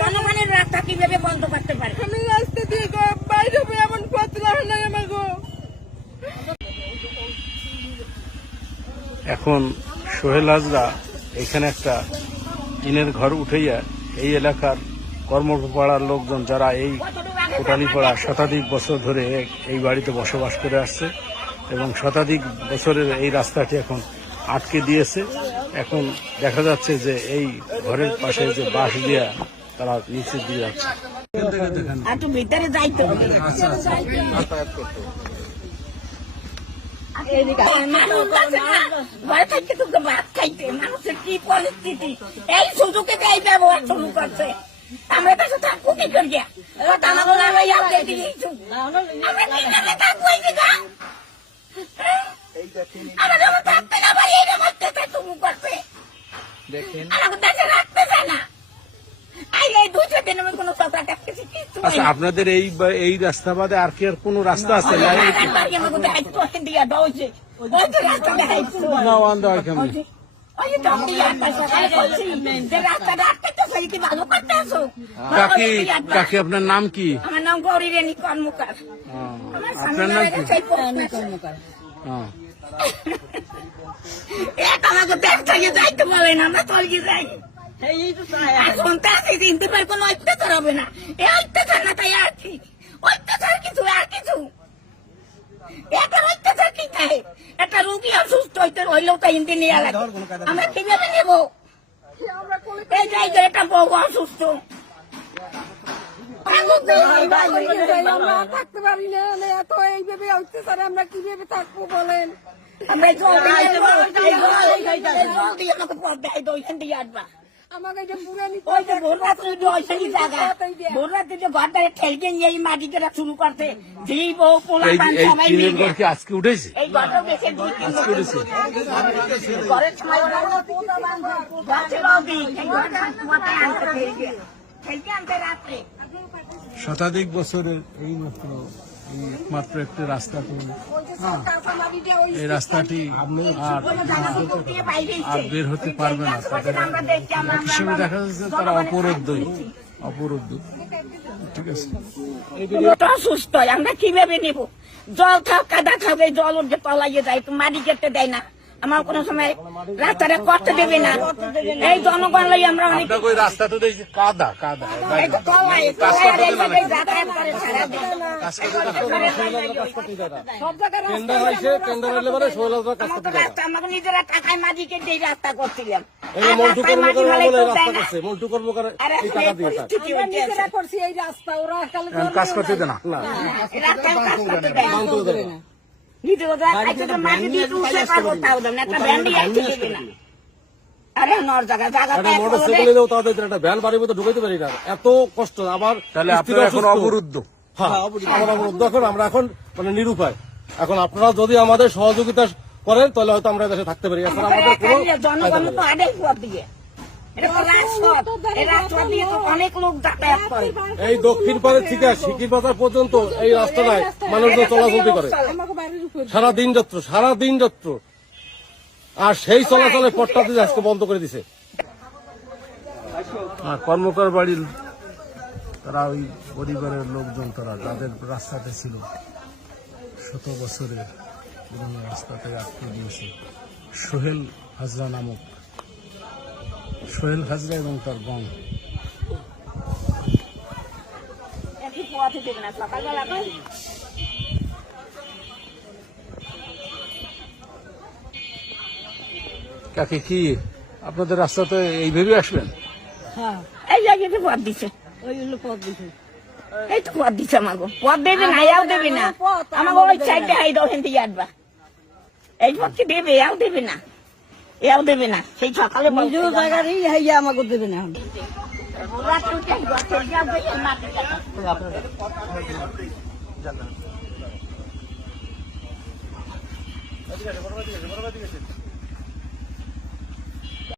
জনগণের রাস্তা কিভাবে বন্ধ করতে পারে? রাস্তা দিয়ে বাইরে এমন পথলা নাই আমাকে। এখন সোহেল হাজরা এখানে একটা টিনের ঘর উঠাইয়া এই এলাকার কর্মপাড়ার লোকজন যারা এই কোটালীপাড়া শতাধিক বছর ধরে এই বাড়িতে বসবাস করে আসছে এবং শতাধিক বছরের এই রাস্তাটি এখন আটকে দিয়েছে। এখন দেখা যাচ্ছে যে এই ঘরের পাশে যে বাঁশ দিয়া তারা নিচে দিয়ে যাচ্ছে। ভিতরে যাইতে হবে। ভাত খাইতে মানুষের কি পরিস্থিতি, এই সুযোগে এই ব্যবহার শুরু করছে। আমরা কাছে থাকবো কি করিয়া? আচ্ছা, আপনাদের এই রাস্তা বাদে আর কি আর কোন রাস্তা আছে? কাকি আপনার নাম কি? আমার নাম গৌরী রানী কর্মকার। আপনার নাম কি? আমাকে ব্যবসায়ী যাইতে বলেন, আমরা চলকে যাই। এখন তাকে চিনতে পার কোনো অত্যাচার হবে না। এই অত্যাচার না তাই আর কি অত্যাচার কিছু আর কিছু এখন অত্যাচার কি চাই? একটা রুগী অসুস্থ হইতে হইলেও তো হিন্দি নিয়ে লাগে, আমরা কিভাবে নেবো? এই জায়গায় একটা বউ অসুস্থ, থাকতে পারি না। এত এইভাবে অত্যাচার আমরা কিভাবে থাকবো বলেন? আমরা জল দিয়ে আমাকে পথ দেয় তো ওইখান দিয়ে আসবা। আমাকে যে পুরানি ভোর রাত্রে জায়গা ভোর রাত্রে যে ঘরটা ঠেলকে নিয়ে এই মাটি কেটা শুরু করতে যেই বউ পোলা আজকে উঠেছে এই ঘরটা বেশি ঘরের সময় আনতে রাত্রে শতাধিক বছরের এই একমাত্র একটি রাস্তা। এই রাস্তাটি আর বের হতে পারবে না। হিসেবে দেখা যাচ্ছে তারা অপরুদ্ধ। ঠিক আছে, অসুস্থ আমরা কিভাবে নেব? জল খাও, কাদা খাও, এই জল উঠে তলাইয়ে যায়, তো মাটি কেটে দেয় না। আমার কোন সময় রাস্তাটা করতে দেবে না। এই জনগণ লাই আমরা রাস্তা তো দেখছি কাদা আমাকে নিজেরা টাকায় মাঝিকে দিয়ে রাস্তা করছিলাম। কাজ করতে দেয় না। এত কষ্ট আবার তাহলে আপনারা এখন অবরুদ্ধ। এখন আমরা এখন মানে নিরুপায়। এখন আপনারা যদি আমাদের সহযোগিতা করেন তাহলে হয়তো আমরা দেশে থাকতে পারি। এখন আমাদের এই দক্ষিণ পাড়ের থেকে সিকির বাজার পর্যন্ত এই রাস্তাটায় মানুষজন চলাচল করে সারাদিন যাত্র আর সেই চলাচলের পথটা দিয়ে আজকে বন্ধ করে দিছে। কর্মকার বাড়ির তারা ওই পরিবারের লোকজন তারা যাদের রাস্তাতে ছিল শত বছরের পুরনো রাস্তাতে আটকে দিয়েছে। সোহেল হাজরা নামক সোহেল হাজরা এবং তার গং। কাকে কি আপনাদের রাস্তাতে এইভাবে আসবেন? এই জায়গাতে পথ দিছে, এই তো পথ দিছে আমাকে। পথ দেবে না, এও দেবে না আমাকে। ওই সাইডে হাই দাও, হেন দিয়ে আসবা। এই পথকে দেবে, এও দেবে না, এও দেবে না। সেই সকালে জায়গারই আমাকে দেবে না। ঠিক আছে।